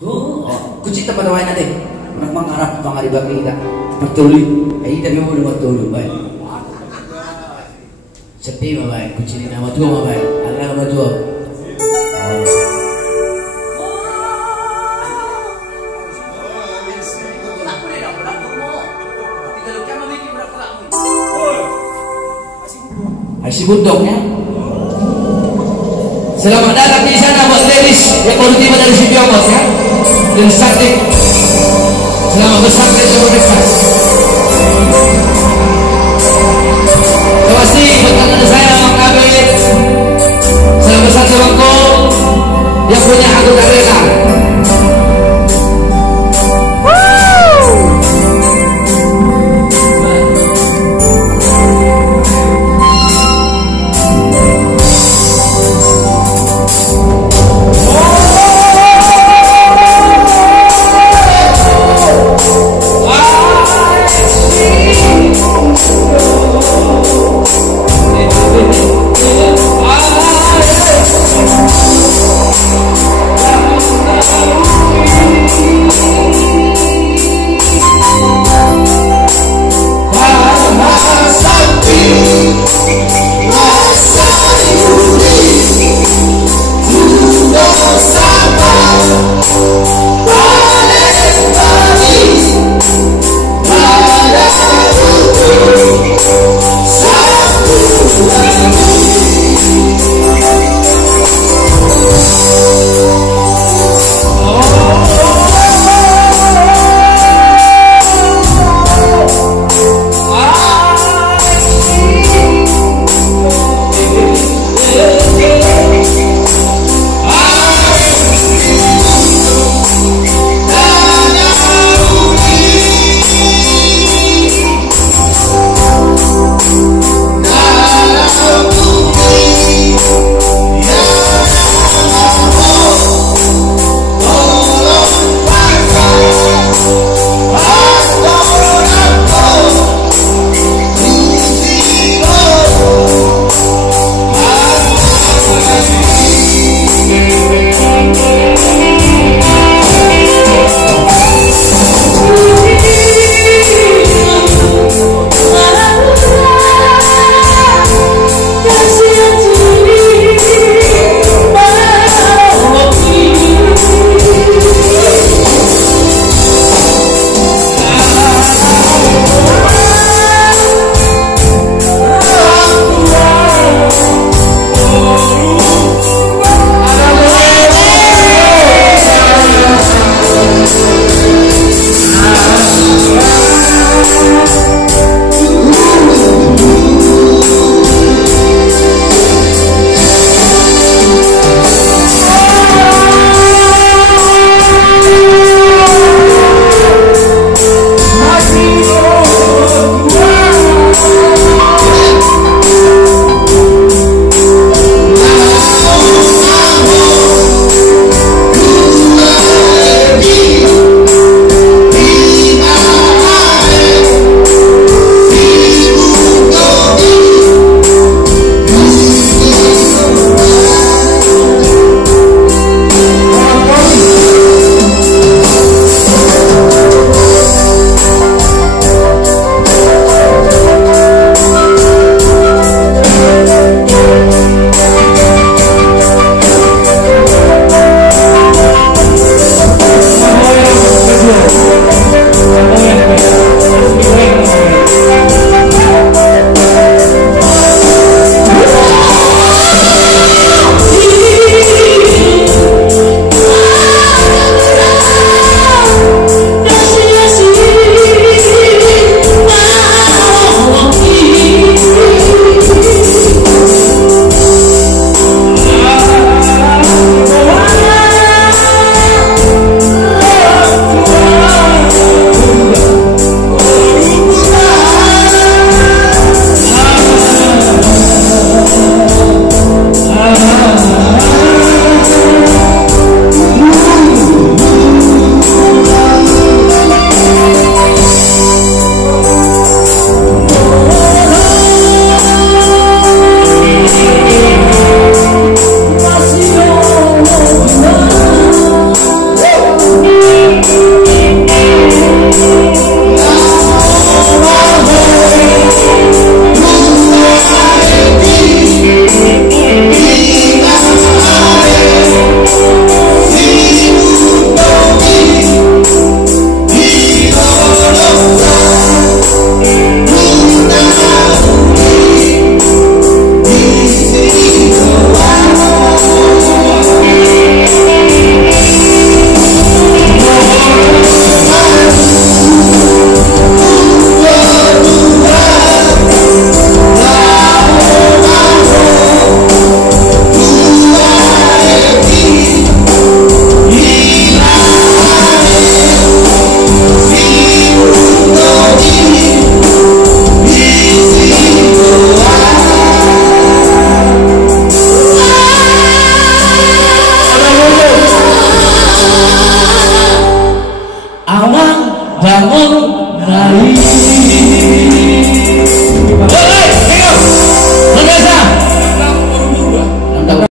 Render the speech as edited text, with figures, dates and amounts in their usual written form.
Oh, kucing tempat awal nanti. Nak mengharap pangari bagi kita. Bertuli. Tapi mau dengar dulu, baik. Sepi baik. Kucing ini nama tua baik. Ada nama tua. Si bundoknya. Selamat datang di sana buat ladies yang baru tiba dari Sibiong ya. Dan cantik. Selamat bersantai di Universitas. Terima kasih buat teman saya Bang Kabit. Selamat bersantai Bangko yang punya anggota arena. Awang bangun rai